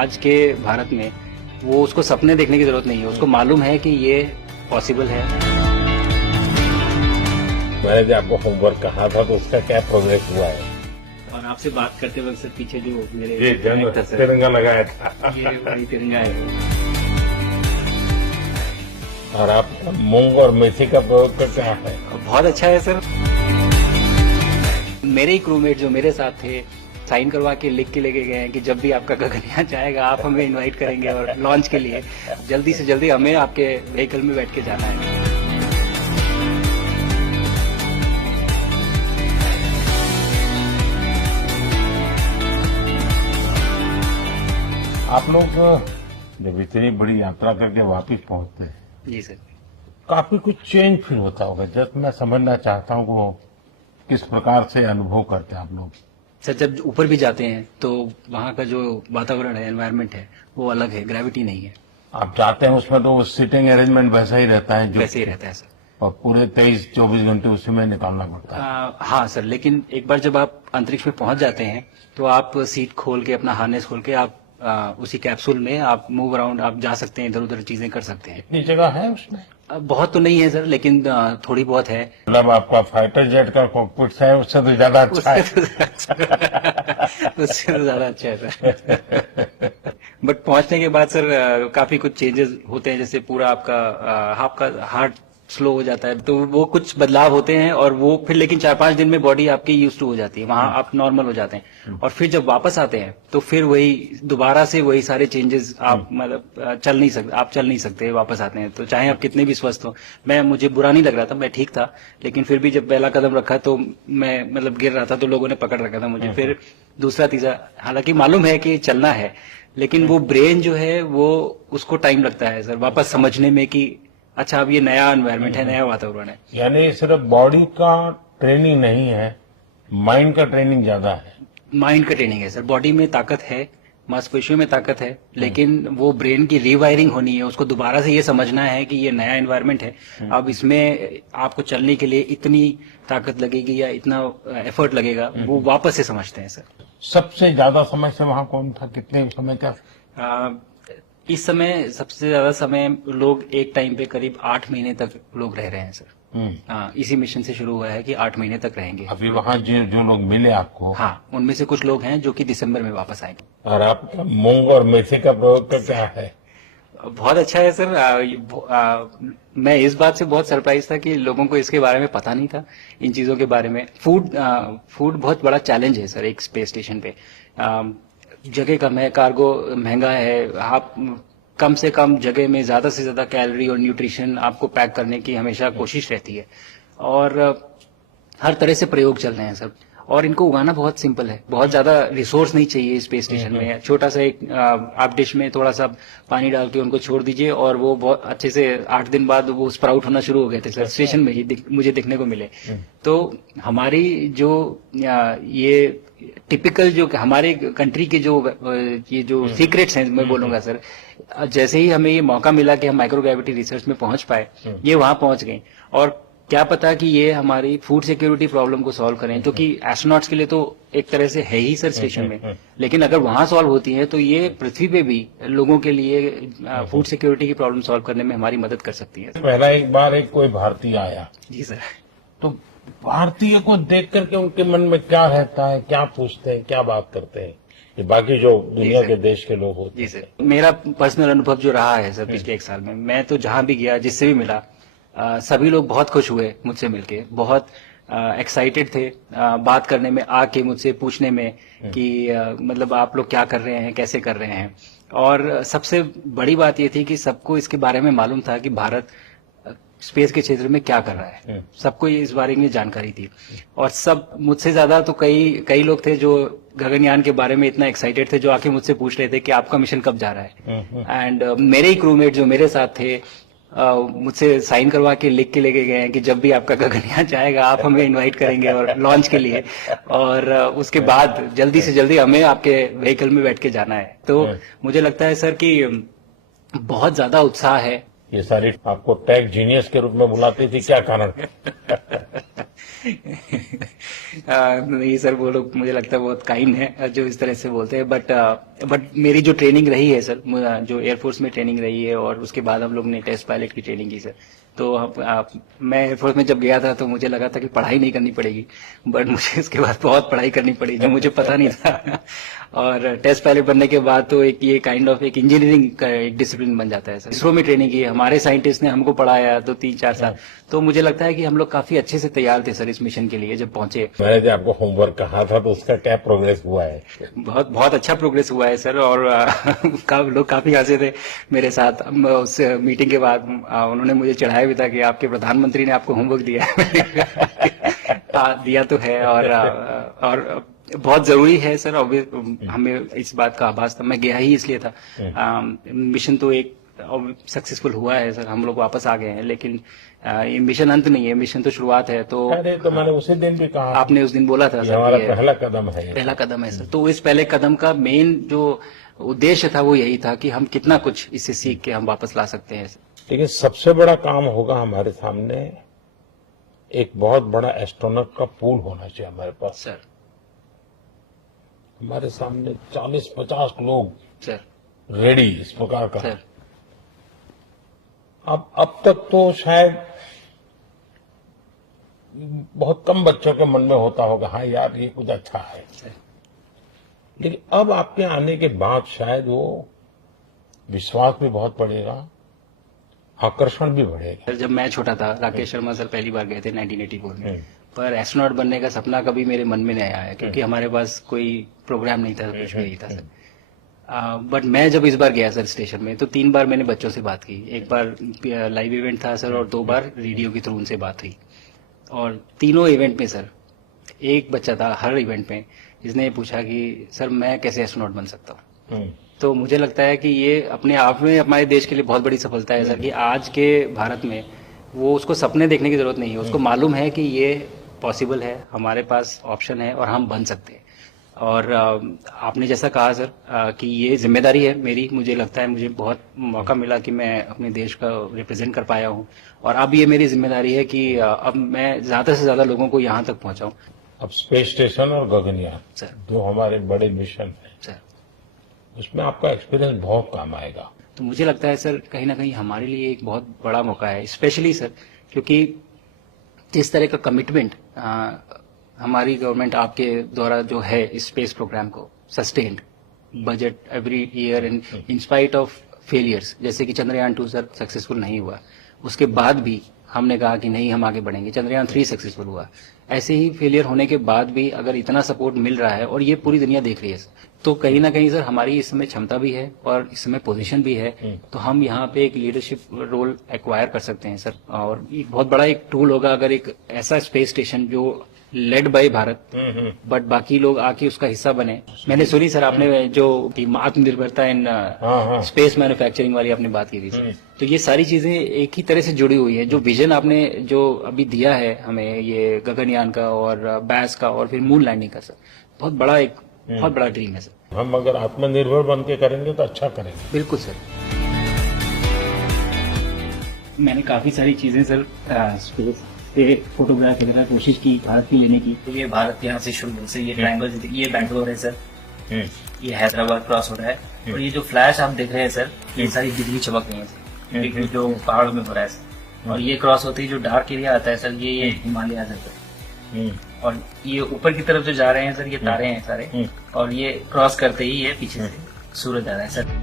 आज के भारत में वो उसको सपने देखने की जरूरत नहीं है, उसको मालूम है कि ये पॉसिबल है। मैंने जो आपको होमवर्क कहा था तो उसका क्या प्रोग्रेस हुआ है? और आपसे बात करते वक्त सर पीछे जो मेरे ये जंग था सर, तिरंगा लगाया था ये वही तिरंगा है। और आप मूंग और मेथी का प्रयोग का क्या है? बहुत अच्छा है सर। मेरे ही क्रूमेट जो मेरे साथ थे साइन करवा के लिख के लेके गए हैं कि जब भी आपका गगनयान जाएगा आप हमें इनवाइट करेंगे और लॉन्च के लिए जल्दी से जल्दी हमें आपके व्हीकल में बैठ के जाना है। आप लोग जब इतनी बड़ी यात्रा करके वापस पहुंचते हैं जी सर। काफी कुछ चेंज फील होता होगा। जब मैं समझना चाहता हूँ वो किस प्रकार से अनुभव करते हैं आप लोग? सर जब ऊपर भी जाते हैं तो वहाँ का जो वातावरण है, एनवायरनमेंट है, वो अलग है, ग्रेविटी नहीं है। आप जाते हैं उसमें तो वो सीटिंग अरेंजमेंट वैसा ही रहता है जो वैसे ही रहता है सर। और पूरे 23-24 घंटे उसी में निकालना पड़ता है। हाँ सर, लेकिन एक बार जब आप अंतरिक्ष में पहुंच जाते हैं तो आप सीट खोल के अपना हार्नेस खोल के आप उसी कैप्सूल में आप मूव अराउंड आप जा सकते हैं, इधर उधर चीजें कर सकते हैं। इतनी जगह है उसमें? बहुत तो नहीं है सर, लेकिन थोड़ी बहुत है। मतलब आपका फाइटर जेट का कॉकपिट है उससे तो ज्यादा अच्छा है। उससे तो ज्यादा अच्छा है सर। बट पहुंचने के बाद सर काफी कुछ चेंजेस होते हैं, जैसे पूरा आपका हार्ट स्लो हो जाता है, तो वो कुछ बदलाव होते हैं और वो फिर लेकिन 4-5 दिन में बॉडी आपकी यूज टू हो जाती है, वहां आप नॉर्मल हो जाते हैं। और फिर जब वापस आते हैं तो फिर वही दोबारा से वही सारे चेंजेस आप मतलब चल नहीं सकते वापस आते हैं तो चाहे आप कितने भी स्वस्थ हो। मुझे बुरा नहीं लग रहा था, मैं ठीक था, लेकिन फिर भी जब पहला कदम रखा तो मैं मतलब गिर रहा था तो लोगों ने पकड़ रखा था मुझे। फिर दूसरा तीसरा, हालांकि मालूम है कि चलना है, लेकिन वो ब्रेन जो है वो उसको टाइम लगता है सर वापस समझने में कि अच्छा अब ये नया एनवायरनमेंट है, नया वातावरण है। यानी सिर्फ बॉडी का ट्रेनिंग नहीं है, माइंड का ट्रेनिंग ज्यादा है। माइंड का ट्रेनिंग है सर। बॉडी में ताकत है, मांसपेशियों में ताकत है, लेकिन वो ब्रेन की रीवायरिंग होनी है, उसको दोबारा से ये समझना है कि ये नया एनवायरनमेंट है। अब इसमें आपको चलने के लिए इतनी ताकत लगेगी या इतना एफर्ट लगेगा, वो वापस से समझते हैं सर। सबसे ज्यादा समय से वहां कौन था? कितने समय का? इस समय सबसे ज्यादा समय लोग एक टाइम पे करीब 8 महीने तक लोग रह रहे हैं सर। हाँ, इसी मिशन से शुरू हुआ है कि 8 महीने तक रहेंगे। अभी वहाँ जो लोग मिले आपको? हाँ, उनमें से कुछ लोग हैं जो कि दिसंबर में वापस आएंगे। और आपका मूंग और मेथी का प्रयोग का क्या है? बहुत अच्छा है सर। मैं इस बात से बहुत सरप्राइज था कि लोगों को इसके बारे में पता नहीं था, इन चीजों के बारे में। फूड बहुत बड़ा चैलेंज है सर एक स्पेस स्टेशन पे। जगह कम है, कार्गो महंगा है, आप कम से कम जगह में ज्यादा से ज्यादा कैलोरी और न्यूट्रिशन आपको पैक करने की हमेशा कोशिश रहती है। और हर तरह से प्रयोग चल रहे हैं सर। और इनको उगाना बहुत सिंपल है, बहुत ज्यादा रिसोर्स नहीं चाहिए स्पेस स्टेशन में। छोटा सा एक आप डिश में थोड़ा सा पानी डाल के उनको छोड़ दीजिए और वो बहुत अच्छे से 8 दिन बाद वो स्प्राउट होना शुरू हो गए थे सर, स्टेशन में ही मुझे देखने को मिले। तो हमारी जो ये टिपिकल जो हमारे कंट्री के ये जो सीक्रेट्स हैं मैं बोलूंगा सर, जैसे ही हमें ये मौका मिला कि हम माइक्रोग्रेविटी रिसर्च में पहुंच पाए, ये वहां पहुंच गए। और क्या पता कि ये हमारी फूड सिक्योरिटी प्रॉब्लम को सॉल्व करें, क्योंकि एस्ट्रोनॉट्स के लिए तो एक तरह से है ही सर स्टेशन में, लेकिन अगर वहां सॉल्व होती है तो ये पृथ्वी पे भी लोगों के लिए फूड सिक्योरिटी की प्रॉब्लम सॉल्व करने में हमारी मदद कर सकती है। पहला एक बार एक कोई भारतीय आया जी सर, तो भारतीय को देख करके उनके मन में क्या रहता है, क्या पूछते हैं, क्या बात करते हैं, ये बाकी जो दुनिया के देश के लोग होते हैं? जी सर, मेरा पर्सनल अनुभव जो रहा है सर पिछले 1 साल में, मैं तो जहां भी गया, जिससे भी मिला, सभी लोग बहुत खुश हुए मुझसे मिलके, बहुत एक्साइटेड थे बात करने में, आके मुझसे पूछने में कि मतलब आप लोग क्या कर रहे हैं, कैसे कर रहे हैं। और सबसे बड़ी बात ये थी कि सबको इसके बारे में मालूम था कि भारत स्पेस के क्षेत्र में क्या कर रहा है, सबको इस बारे में जानकारी थी। और सब मुझसे ज्यादा तो कई लोग थे जो गगनयान के बारे में इतना एक्साइटेड थे, जो आके मुझसे पूछ रहे थे कि आपका मिशन कब जा रहा है। एंड मेरे ही क्रूमेट जो मेरे साथ थे मुझसे साइन करवा के लिख के लेके गए हैं कि जब भी आपका गगनयान जाएगा आप हमें इनवाइट करेंगे और लॉन्च के लिए, और उसके बाद जल्दी से जल्दी हमें आपके व्हीकल में बैठ के जाना है। तो मुझे लगता है सर कि बहुत ज्यादा उत्साह है ये सारी आपको टेक जीनियस के रूप में बुलाती थी, क्या कारण? नहीं सर, वो लोग मुझे लगता है बहुत काइंड है जो इस तरह से बोलते हैं, बट मेरी जो ट्रेनिंग रही है सर, जो एयरफोर्स में ट्रेनिंग रही है और उसके बाद हम लोग ने टेस्ट पायलट की ट्रेनिंग की सर, तो मैं एयरफोर्स में जब गया था तो मुझे लगा था कि पढ़ाई नहीं करनी पड़ेगी, बट मुझे इसके बाद बहुत पढ़ाई करनी पड़ी जो मुझे पता नहीं था। और टेस्ट पायलट बनने के बाद तो एक ये काइंड ऑफ एक इंजीनियरिंग का एक डिसिप्लिन बन जाता है सर। इसरो में ट्रेनिंग की, हमारे साइंटिस्ट ने हमको पढ़ाया तो 3-4 साल, तो मुझे लगता है कि हम लोग काफी अच्छे से तैयार थे सर इस मिशन के लिए जब पहुंचे। मैंने जो आपको होमवर्क कहा था तो उसका क्या प्रोग्रेस हुआ है? बहुत बहुत अच्छा प्रोग्रेस हुआ है सर, और लोग काफी हंसे थे मेरे साथ उस मीटिंग के बाद। उन्होंने मुझे चढ़ाया भी था कि आपके प्रधानमंत्री ने आपको होमवर्क दिया है। दिया तो है, और बहुत जरूरी है सर। हमें इस बात का आभास था, मैं गया ही इसलिए था। मिशन तो एक सक्सेसफुल हुआ है सर, हम लोग वापस आ गए हैं, लेकिन ये मिशन अंत नहीं है, मिशन तो शुरुआत है। तो अरे तो मैंने उसी दिन भी कहा, आपने उस दिन बोला था सर, हमारा पहला कदम है, पहला कदम है सर। तो इस पहले कदम का मेन जो उद्देश्य था वो यही था कि हम कितना कुछ इससे सीख के हम वापस ला सकते हैं। लेकिन सबसे बड़ा काम होगा हमारे सामने, एक बहुत बड़ा एस्ट्रोनॉट का पूल होना चाहिए हमारे पास सर। हमारे सामने 40-50 लोग सर रेडी इस प्रकार का। सर अब तक तो शायद बहुत कम बच्चों के मन में होता होगा, हाँ यार ये कुछ अच्छा है, लेकिन अब आपके आने के बाद शायद वो विश्वास भी बहुत बढ़ेगा, आकर्षण भी बढ़ेगा। जब मैं छोटा था, राकेश शर्मा सर पहली बार गए थे 1984 में, पर एस्ट्रोनॉट बनने का सपना कभी मेरे मन में नहीं आया, क्योंकि हमारे पास कोई प्रोग्राम नहीं था, कुछ भी नहीं था सर। बट मैं जब इस बार गया सर स्टेशन में, तो 3 बार मैंने बच्चों से बात की। एक बार लाइव इवेंट था सर, और 2 बार रेडियो के थ्रू उनसे बात हुई। और तीनों इवेंट में सर एक बच्चा था हर इवेंट में, जिसने पूछा कि सर मैं कैसे एस्ट्रोनॉट बन सकता हूँ। तो मुझे लगता है कि ये अपने आप में हमारे देश के लिए बहुत बड़ी सफलता है सर, कि आज के भारत में वो उसको सपने देखने की जरूरत नहीं है, उसको मालूम है कि ये पॉसिबल है, हमारे पास ऑप्शन है और हम बन सकते हैं। और आपने जैसा कहा सर कि ये जिम्मेदारी है मेरी, मुझे लगता है मुझे बहुत मौका मिला कि मैं अपने देश का रिप्रेजेंट कर पाया हूँ, और अब ये मेरी जिम्मेदारी है कि अब मैं ज्यादा से ज्यादा लोगों को यहाँ तक पहुँचाऊँ। अब स्पेस स्टेशन और गगनयान सर, जो हमारे बड़े मिशन है सर, उसमें आपका एक्सपीरियंस बहुत काम आएगा। तो मुझे लगता है सर कहीं ना कहीं हमारे लिए एक बहुत बड़ा मौका है, स्पेशली सर क्योंकि जिस तरह का कमिटमेंट हमारी गवर्नमेंट आपके द्वारा जो है इस स्पेस प्रोग्राम को, sustained budget every year in spite of failures, जैसे कि चंद्रयान 2 सर सक्सेसफुल नहीं हुआ, उसके बाद भी हमने कहा कि नहीं हम आगे बढ़ेंगे, चंद्रयान 3 सक्सेसफुल हुआ। ऐसे ही फेलियर होने के बाद भी अगर इतना सपोर्ट मिल रहा है और ये पूरी दुनिया देख रही है, तो कहीं ना कहीं सर हमारी इस समय क्षमता भी है और इस समय पोजीशन भी है, तो हम यहाँ पे एक लीडरशिप रोल एक्वायर कर सकते हैं सर। और एक बहुत बड़ा एक टूल होगा अगर एक ऐसा स्पेस स्टेशन जो लेड बाय भारत, बट बाकी लोग आके उसका हिस्सा बने। मैंने सुनी सर आपने जो आत्मनिर्भरता इन स्पेस मैन्युफैक्चरिंग वाली आपने बात की थी सर, तो ये सारी चीजें एक ही तरह से जुड़ी हुई है। जो विजन आपने जो अभी दिया है हमें, ये गगनयान का और बैस का और फिर मून लैंडिंग का सर, बहुत बड़ा ड्रीम है सर। हम अगर आत्मनिर्भर बन के करेंगे तो अच्छा करेंगे। बिल्कुल सर। मैंने काफी सारी चीजें सर स्पेस से फोटोग्राफ वगैरह कोशिश की भारत की लेने की। तो ये भारत यहाँ से शुरू से ये ट्रायंगल, ये बैंगलोर है सर, ये हैदराबाद क्रॉस हो रहा है, और ये जो फ्लैश आप देख रहे हैं सर, ये सारी बिजली चमक रही है सर, बिजली जो पहाड़ों में हो रहा है सर। और ये क्रॉस होते ही जो डार्क एरिया आता है सर, ये हिमालय आ जाता है। और ये ऊपर की तरफ जो जा रहे हैं सर, ये तारे हैं सारे, और ये क्रॉस करते ही ये पीछे से सूरज आ रहा है सर।